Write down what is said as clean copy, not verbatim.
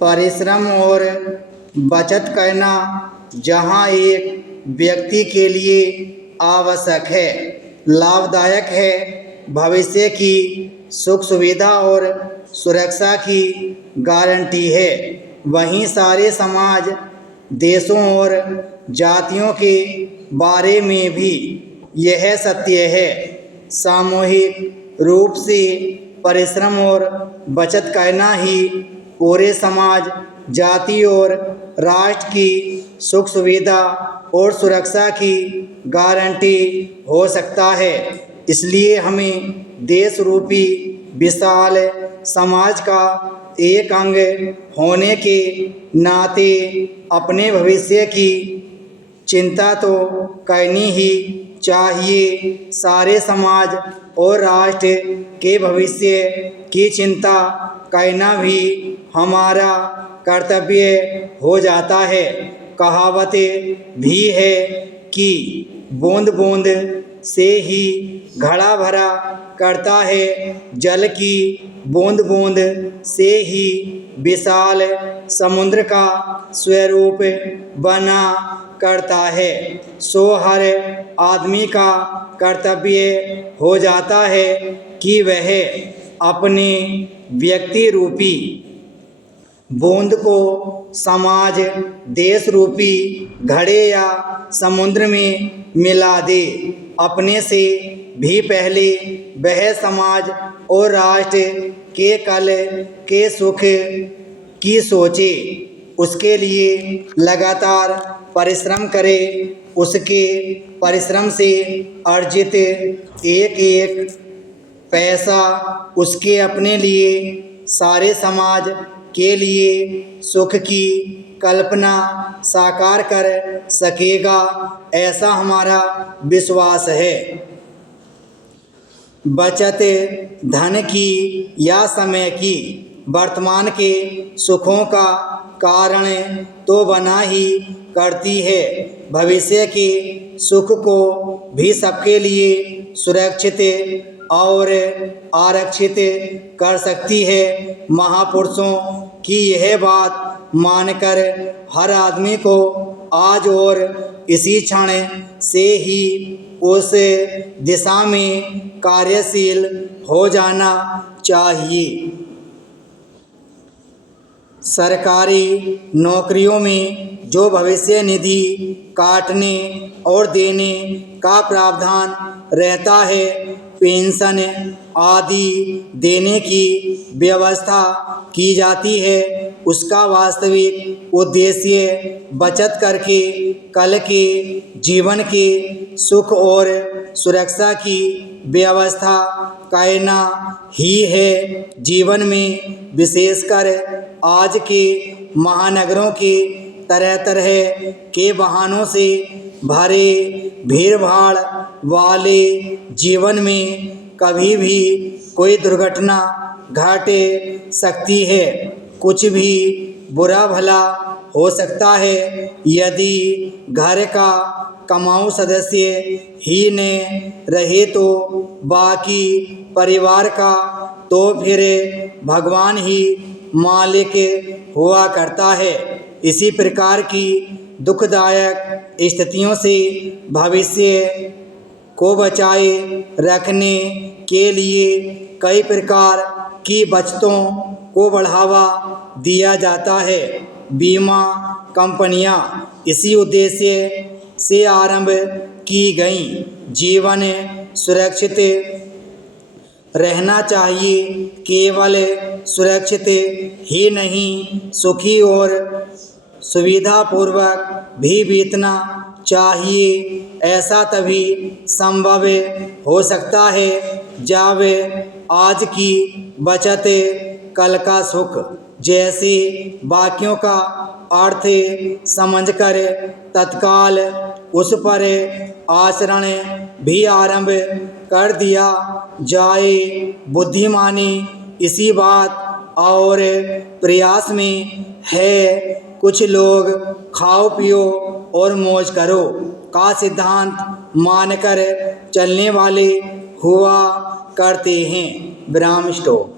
परिश्रम और बचत करना जहाँ एक व्यक्ति के लिए आवश्यक है, लाभदायक है, भविष्य की सुख सुविधा और सुरक्षा की गारंटी है, वहीं सारे समाज, देशों और जातियों के बारे में भी यह सत्य है। सामूहिक रूप से परिश्रम और बचत करना ही पूरे समाज, जाति और राष्ट्र की सुख सुविधा और सुरक्षा की गारंटी हो सकता है। इसलिए हमें देश रूपी विशाल समाज का एक अंग होने के नाते अपने भविष्य की चिंता तो करनी ही चाहिए। सारे समाज और राष्ट्र के भविष्य की चिंता करना भी हमारा कर्तव्य हो जाता है। कहावत भी है कि बूंद बूंद से ही घड़ा भरा करता है, जल की बूंद बूंद से ही विशाल समुद्र का स्वरूप बना करता है। सो हर आदमी का कर्तव्य हो जाता है कि वह अपने व्यक्ति रूपी बूंद को समाज, देश रूपी घड़े या समुद्र में मिला दे। अपने से भी पहले वह समाज और राष्ट्र के कल के सुख की सोचे, उसके लिए लगातार परिश्रम करे। उसके परिश्रम से अर्जित एक एक पैसा उसके अपने लिए, सारे समाज के लिए सुख की कल्पना साकार कर सकेगा, ऐसा हमारा विश्वास है। बचत धन की या समय की वर्तमान के सुखों का कारण तो बना ही करती है, भविष्य के सुख को भी सबके लिए सुरक्षित और आरक्षित कर सकती है। महापुरुषों की यह बात मानकर हर आदमी को आज और इसी क्षण से ही उस दिशा में कार्यशील हो जाना चाहिए। सरकारी नौकरियों में जो भविष्य निधि काटने और देने का प्रावधान रहता है, पेंशन आदि देने की व्यवस्था की जाती है, उसका वास्तविक उद्देश्य बचत करके कल के जीवन के सुख और सुरक्षा की व्यवस्था करना ही है। जीवन में विशेषकर आज के महानगरों के तरह तरह के वाहनों से भरे भीड़ भाड़ वाले जीवन में कभी भी कोई दुर्घटना घट सकती है। कुछ भी बुरा भला हो सकता है यदि घर का कमाऊ सदस्य ही न रहे तो बाकी परिवार का तो फिर भगवान ही मालिक हुआ करता है। इसी प्रकार की दुखदायक स्थितियों से भविष्य को बचाए रखने के लिए कई प्रकार की बचतों को बढ़ावा दिया जाता है। बीमा कंपनियां इसी उद्देश्य से आरंभ की गईं। जीवन सुरक्षित रहना चाहिए, केवल सुरक्षित ही नहीं, सुखी और सुविधापूर्वक भी बीतना चाहिए। ऐसा तभी संभव हो सकता है जब आज की बचत कल का सुख जैसे वाक्यों का अर्थ समझकर तत्काल उस पर आचरण भी आरंभ कर दिया जाए। बुद्धिमानी इसी बात और प्रयास में है। कुछ लोग खाओ पियो और मौज करो का सिद्धांत मानकर चलने वाले हुआ करते हैं। विराम स्टॉप।